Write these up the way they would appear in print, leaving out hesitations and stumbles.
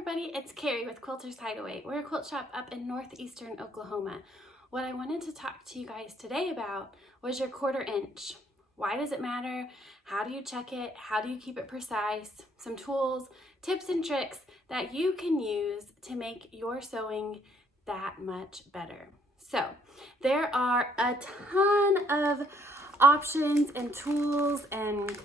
everybody, it's Carrie with Quilters Hideaway. We're a quilt shop up in northeastern Oklahoma. What I wanted to talk to you guys today about was your 1/4 inch. Why does it matter? How do you check it? How do you keep it precise? Some tools, tips, and tricks that you can use to make your sewing that much better. So there are a ton of options and tools and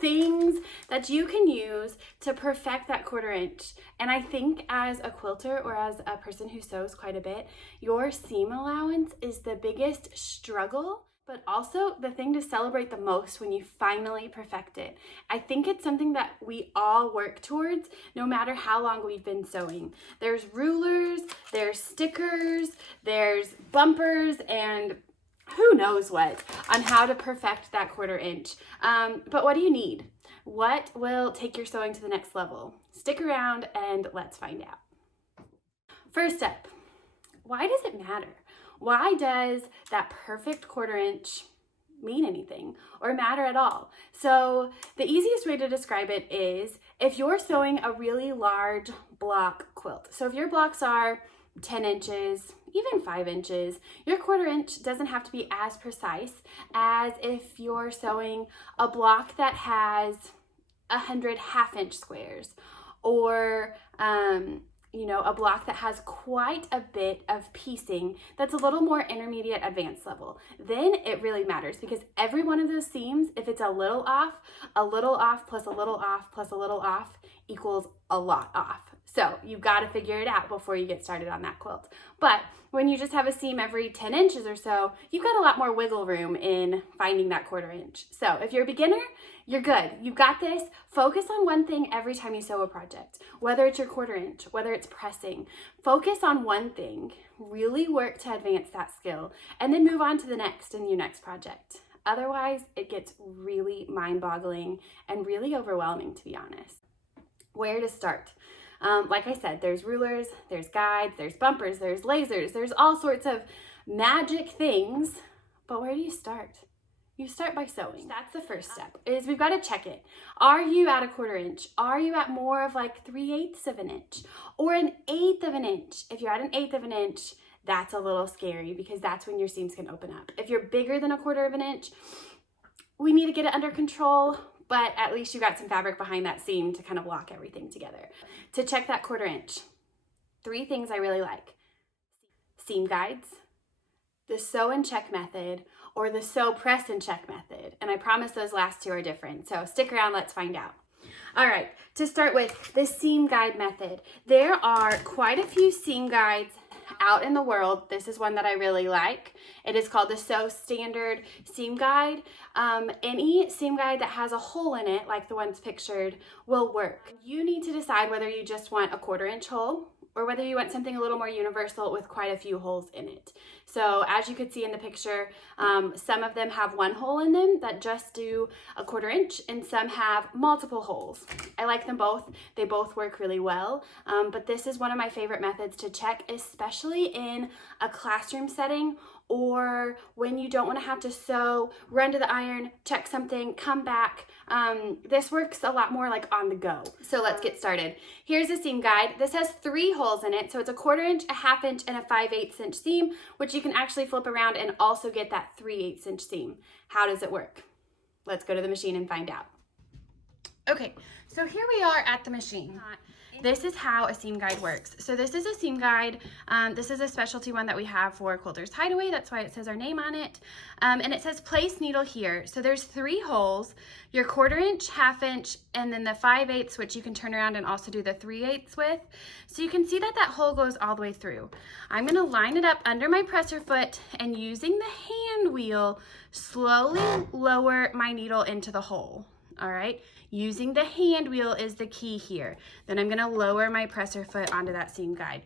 things that you can use to perfect that 1/4 inch. And I think as a quilter or as a person who sews quite a bit, your seam allowance is the biggest struggle, but also the thing to celebrate the most when you finally perfect it. I think it's something that we all work towards no matter how long we've been sewing. There's rulers, there's stickers, there's bumpers, and who knows what on how to perfect that 1/4 inch. But what do you need? What will take your sewing to the next level? Stick around and let's find out. First step, why does it matter? Why does that perfect 1/4 inch mean anything or matter at all? So the easiest way to describe it is if you're sewing a really large block quilt. So if your blocks are 10 inches, even 5 inches, your 1/4 inch doesn't have to be as precise as if you're sewing a block that has 100 1/2 inch squares, or a block that has quite a bit of piecing that's a little more intermediate advanced level. Then it really matters, because every one of those seams, if it's a little off plus a little off plus a little off equals a lot off. So you've got to figure it out before you get started on that quilt. But when you just have a seam every 10 inches or so, you've got a lot more wiggle room in finding that 1/4 inch. So if you're a beginner, you're good. You've got this. Focus on one thing every time you sew a project, whether it's your 1/4 inch, whether it's pressing. Focus on one thing. Really work to advance that skill, and then move on to the next in your next project. Otherwise, it gets really mind-boggling and really overwhelming, to be honest. Where to start? Like I said, there's rulers, there's guides, there's bumpers, there's lasers, there's all sorts of magic things, but where do you start? You start by sewing. That's the first step, is we've got to check it. Are you at a 1/4 inch? Are you at more of like 3/8 of an inch or an 1/8 of an inch? If you're at an 1/8 of an inch, that's a little scary, because that's when your seams can open up. If you're bigger than a 1/4 of an inch, we need to get it under control, but at least you got some fabric behind that seam to kind of lock everything together. To check that 1/4 inch, 3 things I really like: seam guides, the sew and check method, or the sew, press, and check method. And I promise those last 2 are different. So stick around, let's find out. All right, to start with, the seam guide method. There are quite a few seam guides out in the world. This is one that I really like. It is called the Sew Standard Seam Guide. Any seam guide that has a hole in it, like the ones pictured, will work. You need to decide whether you just want a 1/4 inch hole or whether you want something a little more universal with quite a few holes in it. So as you could see in the picture, some of them have 1 hole in them that just do a 1/4 inch, and some have multiple holes. I like them both. They both work really well, but this is one of my favorite methods to check, especially in a classroom setting, or when you don't want to have to sew, run to the iron, check something, come back. This works a lot more like on the go. So let's get started. Here's a seam guide. This has 3 holes in it. So it's a 1/4 inch, a 1/2 inch, and a 5/8 inch seam, which you can actually flip around and also get that 3/8 inch seam. How does it work? Let's go to the machine and find out. Okay, so here we are at the machine. This is how a seam guide works. So this is a seam guide. This is a specialty one that we have for Quilters Hideaway. That's why it says our name on it. And it says place needle here. So there's 3 holes, your 1/4 inch, 1/2 inch, and then the 5/8, which you can turn around and also do the 3/8 with. So you can see that that hole goes all the way through. I'm gonna line it up under my presser foot, and using the hand wheel, slowly lower my needle into the hole. All right, using the hand wheel is the key here. Then I'm gonna lower my presser foot onto that seam guide.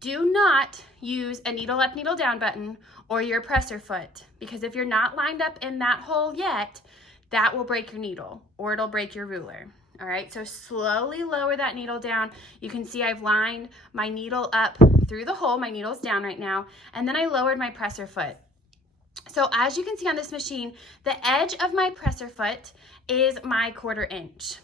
Do not use a needle up, needle down button or your presser foot, because if you're not lined up in that hole yet, that will break your needle or it'll break your ruler. All right, so slowly lower that needle down. You can see I've lined my needle up through the hole. My needle's down right now, and then I lowered my presser foot. So as you can see on this machine, the edge of my presser foot is my 1/4 inch.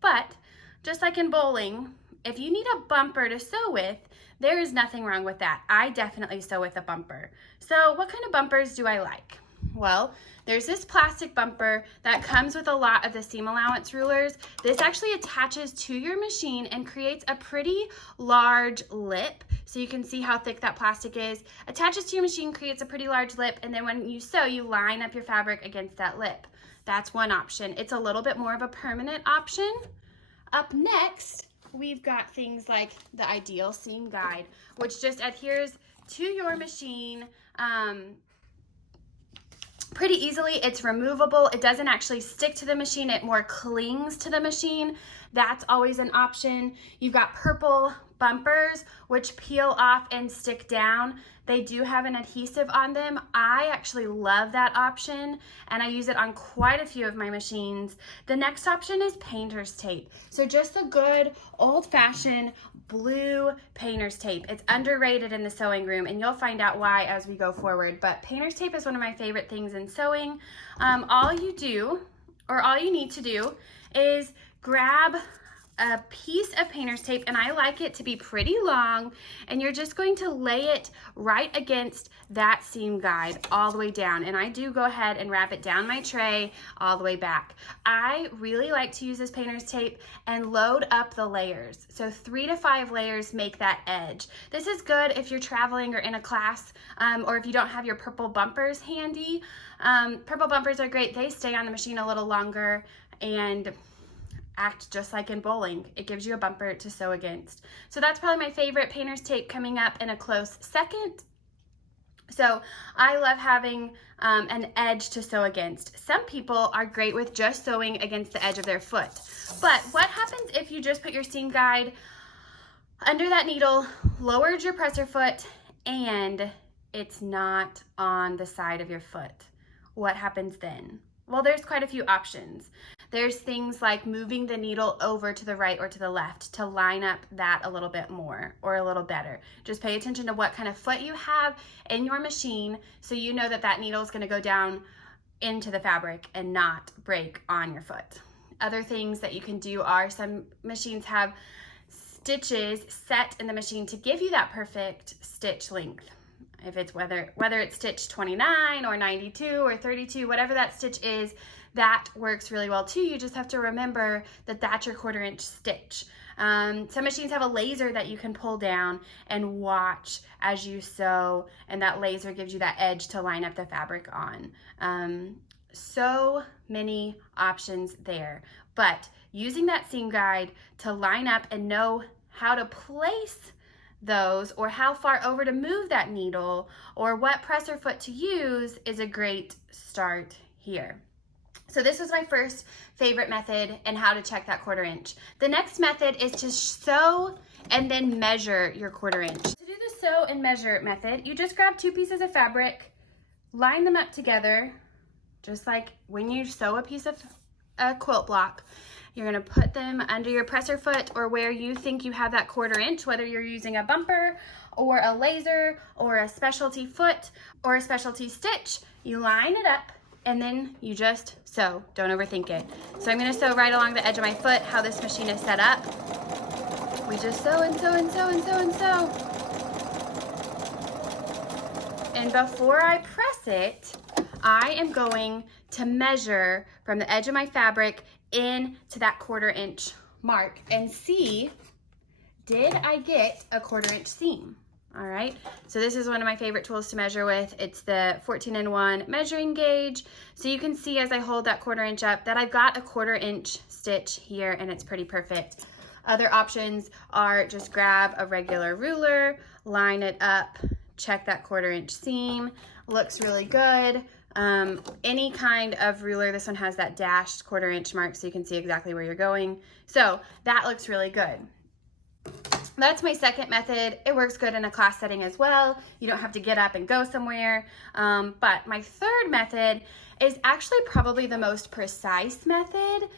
But just like in bowling, If you need a bumper to sew with, there is nothing wrong with that. I definitely sew with a bumper. So what kind of bumpers do I like? Well, there's this plastic bumper that comes with a lot of the seam allowance rulers. This actually attaches to your machine and creates a pretty large lip. So you can see how thick that plastic is. Attaches to your machine, creates a pretty large lip, and then when you sew, you line up your fabric against that lip. That's one option. It's a little bit more of a permanent option. Up next, we've got things like the Ideal Seam Guide, which just adheres to your machine pretty easily. It's removable. It doesn't actually stick to the machine. It more clings to the machine. That's always an option. You've got purple bumpers, which peel off and stick down. They do have an adhesive on them. I actually love that option, and I use it on quite a few of my machines. The next option is painter's tape. So just the good old-fashioned blue painter's tape. It's underrated in the sewing room, and you'll find out why as we go forward. But painter's tape is one of my favorite things in sewing. All you need to do is grab a piece of painter's tape, and I like it to be pretty long, and you're just going to lay it right against that seam guide all the way down. And I do go ahead and wrap it down my tray all the way back. I really like to use this painter's tape and load up the layers. So 3 to 5 layers make that edge. This is good if you're traveling or in a class, or if you don't have your purple bumpers handy. Purple bumpers are great. They stay on the machine a little longer and act just like in bowling. It gives you a bumper to sew against. So that's probably my favorite painter's tape coming up in a close second. So I love having an edge to sew against. Some people are great with just sewing against the edge of their foot. But what happens if you just put your seam guide under that needle, lowered your presser foot, and it's not on the side of your foot? What happens then? Well, there's quite a few options. There's things like moving the needle over to the right or to the left to line up that a little bit more or a little better. Just pay attention to what kind of foot you have in your machine so you know that that needle is going to go down into the fabric and not break on your foot. Other things that you can do are some machines have stitches set in the machine to give you that perfect stitch length. If it's whether it's stitch 29 or 92 or 32, whatever that stitch is, that works really well too. You just have to remember that that's your 1/4 inch stitch. Some machines have a laser that you can pull down and watch as you sew, and that laser gives you that edge to line up the fabric on. So many options there, but using that seam guide to line up and know how to place those or how far over to move that needle or what presser foot to use is a great start here. So this was my first favorite method and how to check that 1/4 inch. The next method is to sew and then measure your 1/4 inch. To do the sew and measure method, you just grab 2 pieces of fabric, line them up together, just like when you sew a piece of a quilt block. You're gonna put them under your presser foot or where you think you have that 1/4 inch, whether you're using a bumper or a laser or a specialty foot or a specialty stitch. You line it up and then you just sew. Don't overthink it. So I'm gonna sew right along the edge of my foot, how this machine is set up. We just sew and sew and sew and sew and sew. And before I press it, I am going to measure from the edge of my fabric in to that 1/4 inch mark and see, did I get a 1/4 inch seam? All right, so this is one of my favorite tools to measure with. It's the 14-in-1 measuring gauge. So you can see as I hold that 1/4 inch up that I've got a 1/4 inch stitch here, and it's pretty perfect. Other options are just grab a regular ruler, line it up, check that 1/4 inch seam, looks really good. Any kind of ruler, this one has that dashed 1/4 inch mark so you can see exactly where you're going. So that looks really good. That's my second method. It works good in a class setting as well. You don't have to get up and go somewhere. But my third method is actually probably the most precise method.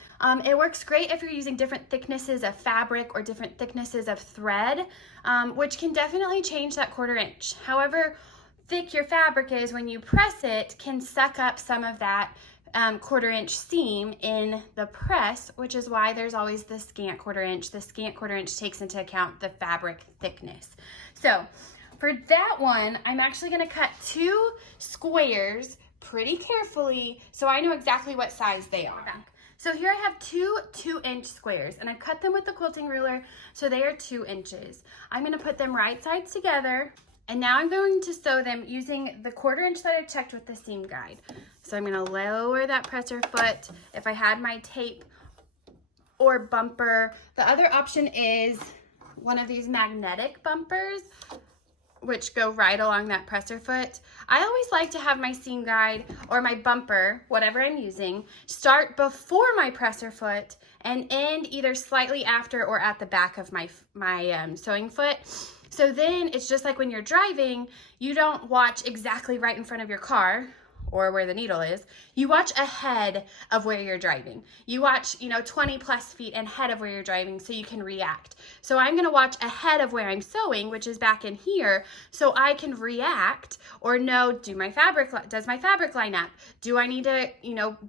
It works great if you're using different thicknesses of fabric or different thicknesses of thread, which can definitely change that 1/4 inch. However thick your fabric is, when you press it, can suck up some of that 1/4 inch seam in the press, which is why there's always the scant 1/4 inch. The scant 1/4 inch takes into account the fabric thickness. So for that one, I'm actually gonna cut 2 squares pretty carefully so I know exactly what size they are. So here I have 2 2-inch squares, and I cut them with the quilting ruler so they are 2 inches. I'm gonna put them right sides together, and now I'm going to sew them using the 1/4 inch that I checked with the seam guide. So I'm gonna lower that presser foot. If I had my tape or bumper, the other option is one of these magnetic bumpers, which go right along that presser foot. I always like to have my seam guide or my bumper, whatever I'm using, start before my presser foot and end either slightly after or at the back of my sewing foot. So then it's just like when you're driving, you don't watch exactly right in front of your car or where the needle is. You watch ahead of where you're driving. You watch, 20 plus feet ahead of where you're driving so you can react. So I'm gonna watch ahead of where I'm sewing, which is back in here, so I can react or know, does my fabric line up? Do I need to,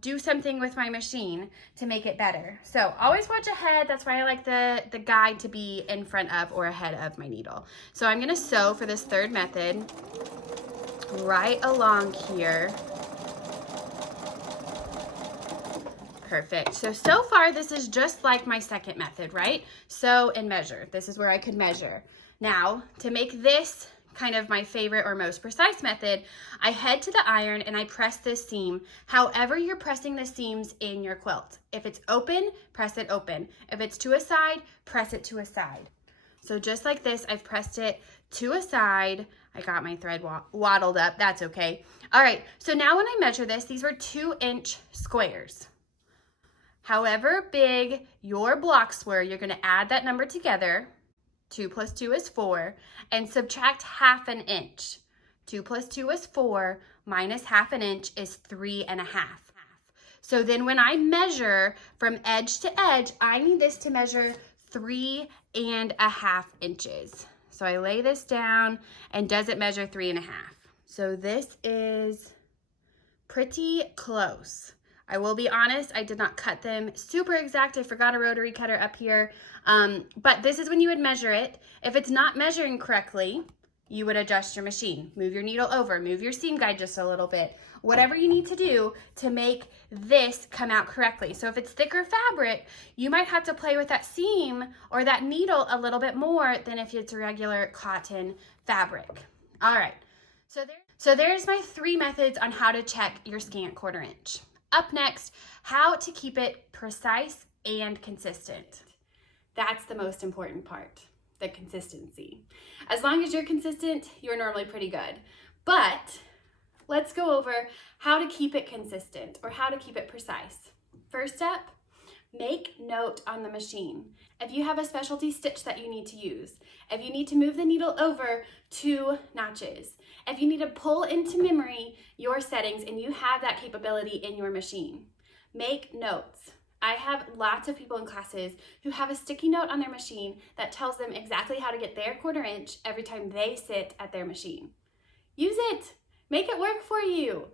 do something with my machine to make it better? So always watch ahead. That's why I like the guide to be in front of or ahead of my needle. So I'm gonna sew for this third method right along here. Perfect. So far this is just like my second method, right? Sew and measure. This is where I could measure. Now, to make this kind of my favorite or most precise method, I head to the iron and I press this seam however you're pressing the seams in your quilt. If it's open, press it open. If it's to a side, press it to a side. So just like this, I've pressed it to a side. I got my thread waddled up, that's okay. All right, so now when I measure this, these were 2-inch squares. However big your blocks were, you're gonna add that number together. 2 plus 2 is 4, and subtract 1/2 inch. 2 plus 2 is 4, minus 1/2 inch is 3.5. So then when I measure from edge to edge, I need this to measure 3.5 inches. So I lay this down, and does it measure 3.5? So this is pretty close. I will be honest, I did not cut them super exact. I forgot a rotary cutter up here, but this is when you would measure it. If it's not measuring correctly, you would adjust your machine. Move your needle over, move your seam guide just a little bit. Whatever you need to do to make this come out correctly. So if it's thicker fabric, you might have to play with that seam or that needle a little bit more than if it's regular cotton fabric. All right, so there's my 3 methods on how to check your scant 1/4 inch. Up next, how to keep it precise and consistent. That's the most important part, the consistency. As long as you're consistent, you're normally pretty good. But let's go over how to keep it consistent or how to keep it precise. First step, make note on the machine. If you have a specialty stitch that you need to use, if you need to move the needle over 2 notches, if you need to pull into memory your settings and you have that capability in your machine, make notes. I have lots of people in classes who have a sticky note on their machine that tells them exactly how to get their 1/4 inch every time they sit at their machine. Use it, make it work for you.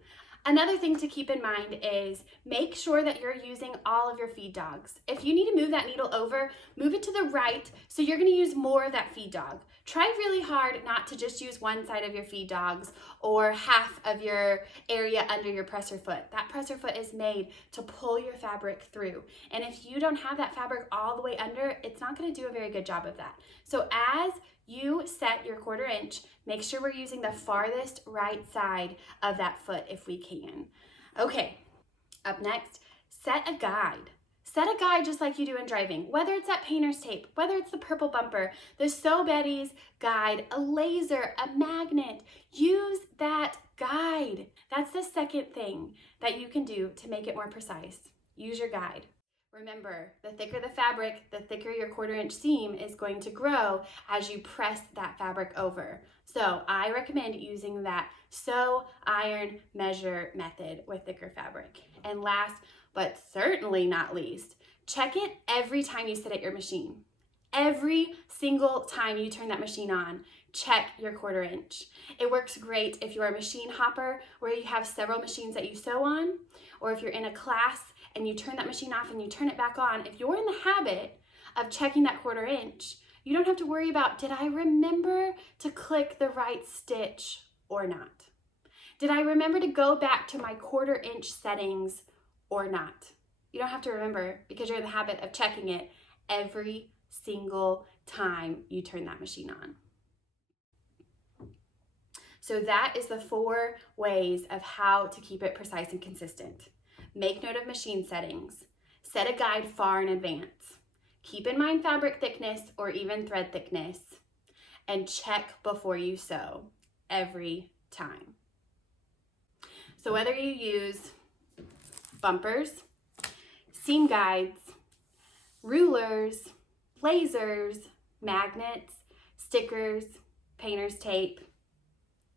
Another thing to keep in mind is make sure that you're using all of your feed dogs. If you need to move that needle over, move it to the right so you're gonna use more of that feed dog. Try really hard not to just use one side of your feed dogs or half of your area under your presser foot. That presser foot is made to pull your fabric through. And if you don't have that fabric all the way under, it's not gonna do a very good job of that. So as you set your 1/4 inch, make sure we're using the farthest right side of that foot if we can. Okay, up next, set a guide. Set a guide just like you do in driving, whether it's that painter's tape, whether it's the purple bumper, the Sew Betty's guide, a laser, a magnet. Use that guide. That's the second thing that you can do to make it more precise. Use your guide. Remember, the thicker the fabric, the thicker your 1/4 inch seam is going to grow as you press that fabric over. So I recommend using that sew, iron, measure method with thicker fabric. And last, but certainly not least, check it every time you sit at your machine. Every single time you turn that machine on, check your 1/4 inch. It works great if you're a machine hopper where you have several machines that you sew on, or if you're in a class and you turn that machine off and you turn it back on. If you're in the habit of checking that 1/4 inch, you don't have to worry about, did I remember to click the right stitch or not? Did I remember to go back to my 1/4 inch settings or not? You don't have to remember because you're in the habit of checking it every single time you turn that machine on. So that is the 4 ways of how to keep it precise and consistent. Make note of machine settings. Set a guide far in advance. Keep in mind fabric thickness or even thread thickness. And check before you sew every time. So whether you use bumpers, seam guides, rulers, lasers, magnets, stickers, painter's tape,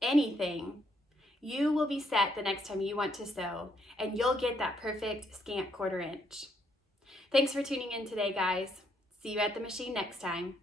anything, you will be set the next time you want to sew, and you'll get that perfect scant 1/4 inch. Thanks for tuning in today, guys. See you at the machine next time.